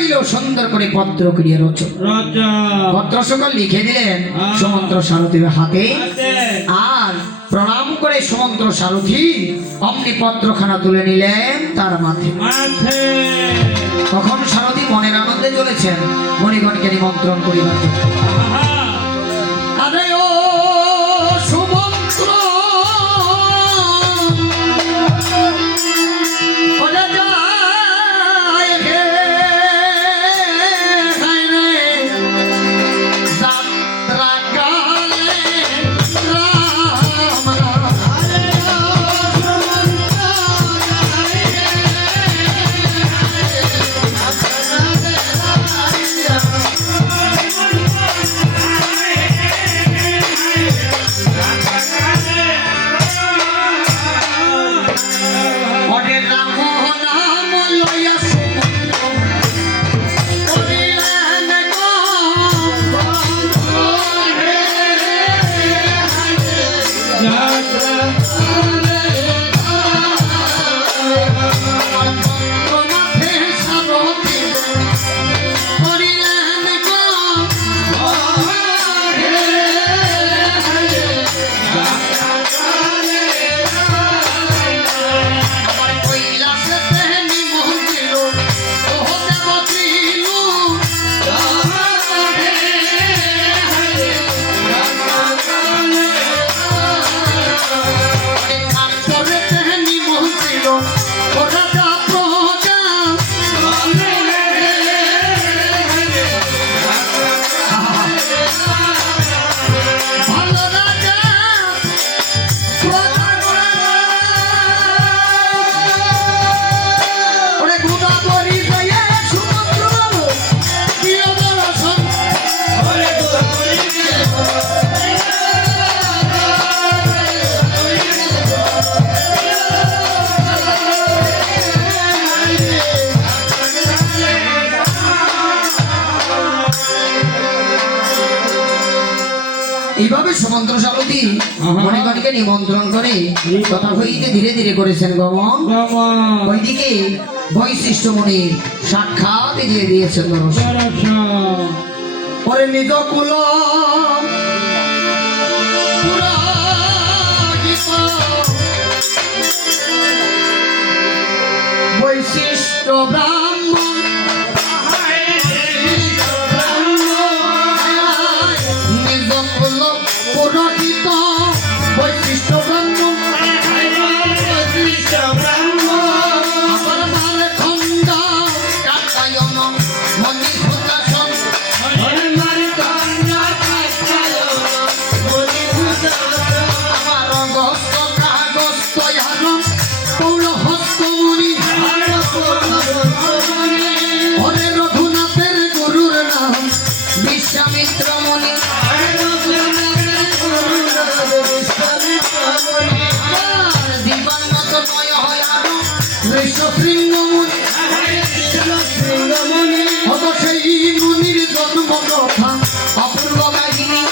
লাগিল সুন্দর করে পত্র করিয়া রচন। পত্র সকল লিখে দিলেন সমন্ত্র সারথীর হাতে। আর প্রণাম করে সমন্ত্র সারথী অমনি পত্রখানা তুলে নিলেন তার মাথায়। তখন সারথী মনের আনন্দে চলেছেন মণিগণকে নিমন্ত্রণ করিবার জন্য। আরে ও সুমন্ত্র, এইভাবে সমন্ত্র সারথী মণিগণকে নিমন্ত্রণ করে কথা হইতে ধীরে ধীরে করেছেন গমন। ওইদিকে বৈশিষ্ট্য মুনির সাক্ষাৎ দিয়ে দিয়েছেন পরে নিজ কুল বৈশিষ্ট্য ব্রাহ্মণ পুরোহিত বৈশিষ্ট্য ব্রাহ্মণ আমার মার খণ্ড কাকায়ন মণি ভূতাসন আমার অগস্ত কাগস্ত পৌর হস্ত মুনি হরে রঘুনাথের গুরুর নাম বিশ্বামিত্র মুনি সেই মুনির জন্ম কথা অপূর্ব কাহিনী।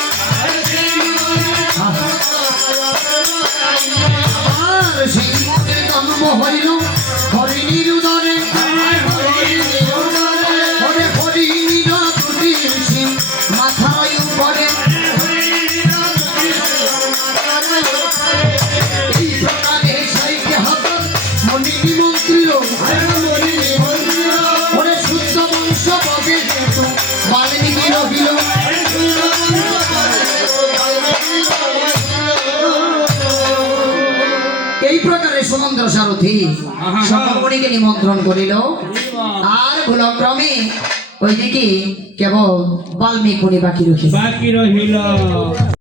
আর সেই মুনির জন্ম হইল হরিণীর উদরে। হরিণীর দুটি সিং মাথায় উপরে। এই প্রকারে সাইকে হাত মণি নিমন্ত্রিত এই প্রকারে সমন্ত্র সারথী সকলকে নিমন্ত্রণ করিল। আর ভুলক্রমে ওইদিকে কেবল বাল্মীকি বাকি রহিল।